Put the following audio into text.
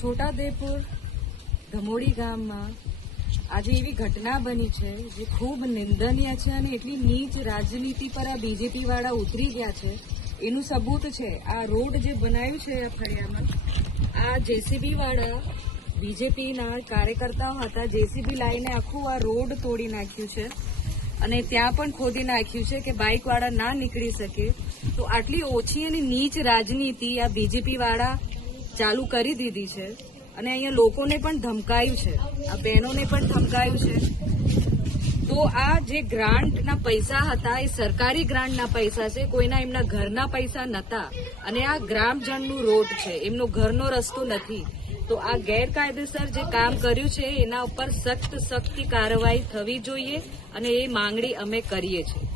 છોટાઉદેપુર ધમોડી ગામમાં આજે એવી ઘટના બની છે જે ખૂબ નિંદનીય છે અને એટલી નીચ રાજનીતિ પર આ બીજેપી વાળા ઉતરી ગયા છે એનું સબૂત છે આ રોડ જે બનાવ્યું છે આ ફળિયામાં આ જેસીબી વાળા બીજેપીના કાર્યકર્તાઓ હતા જેસીબી લાઈને આખું આ રોડ તોડી નાખ્યું છે અને ત્યાં પણ ખોદી નાખ્યું છે કે બાઇક વાળા ના નીકળી શકે તો આટલી ઓછી અને નીચ રાજનીતિ આ બીજેપી વાળા ચાલુ કરી દીધી છે અને અહીંયા લોકોને પણ ધમકાયું છે આ બહેનોને પણ ધમકાયું છે તો આ જે ગ્રાન્ટના પૈસા હતા એ સરકારી ગ્રાન્ટના પૈસા છે કોઈના એમના ઘરના પૈસા નહોતા અને આ ગ્રામજનનું રોડ છે એમનો ઘરનો રસ્તો નથી તો આ ગેરકાયદેસર જે કામ કર્યું છે એના ઉપર સખ્ત કાર્યવાહી થવી જોઈએ અને એ માંગણી અમે કરીએ છીએ।